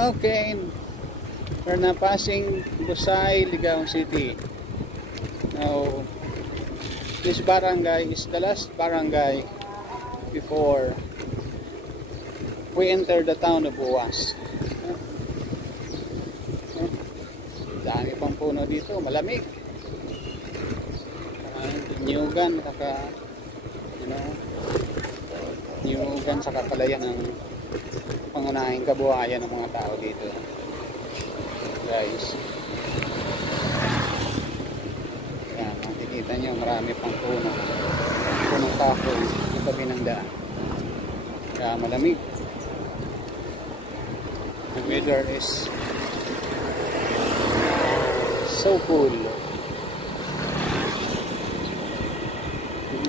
Okay, we're now passing Busay, Ligao City. Now, this barangay is the last barangay before we enter the town of Buwas. Dami pang puno dito, malamig. Niyugan, niyugan sa kapalayan ng pangunahing kabuhayan ng mga tao dito, guys. Yan, makikita nyo, marami pang punong kahoy yung tabi ng daan. Kaya malamig. The weather is so cool.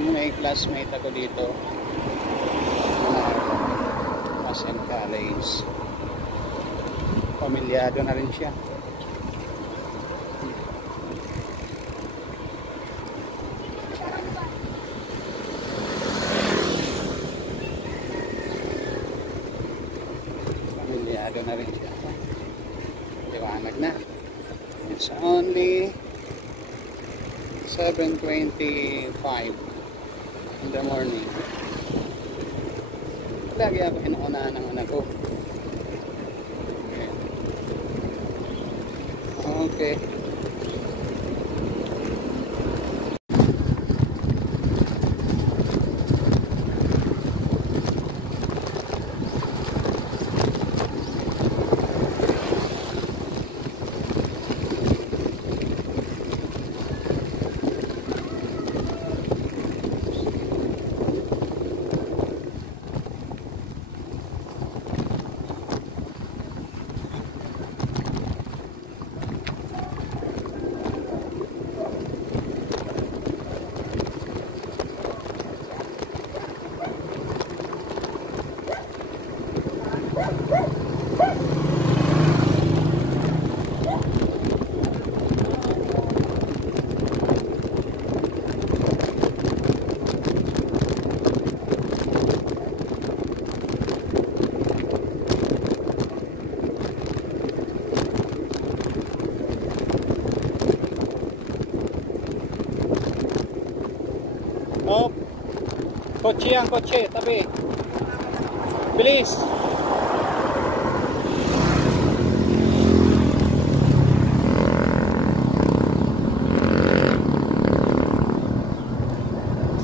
May classmate ako dito, Masen College. Pamilyado na rin siya. Pamilyado na rin siya. Liwanag na. It's only 7:25 in the morning. Lagi ako inuunahan ng anak ko. Okay. Oh, kotse yan, kotse, tabi. Bilis.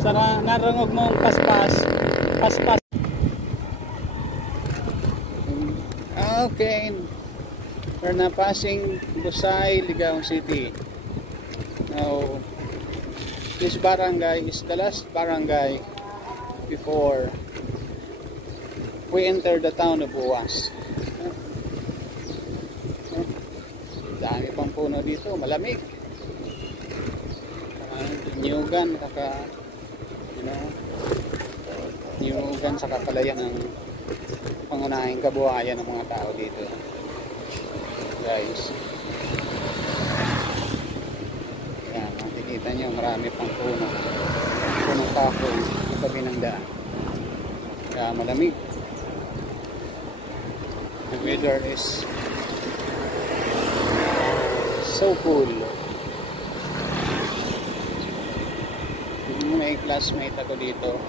Sana narangog mong paspas. Paspas. Okay, we're now passing Busay, Ligao City. Now, this barangay is the last barangay before we enter the town of Buwas. Dami pang puno dito, malamig. Niyugan, niyugan sa kapalayan ng pangunahing kabuhayan ng mga tao dito, guys. Yan, makikita nyo, marami pang punong kahoy yung tabi ng daan. Kaya malamig. The weather is so cool. May classmate ako dito,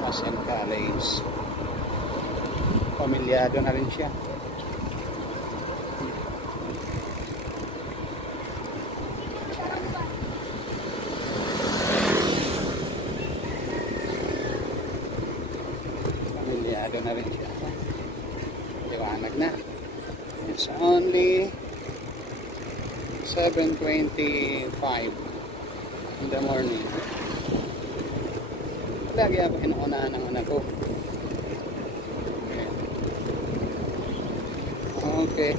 Masen College. Pamilyado na rin siya. Pamilyado na rin siya. Liwanag na. It's only 7:25 in the morning. Lagi ako inuunahan ng anak ko. Okay.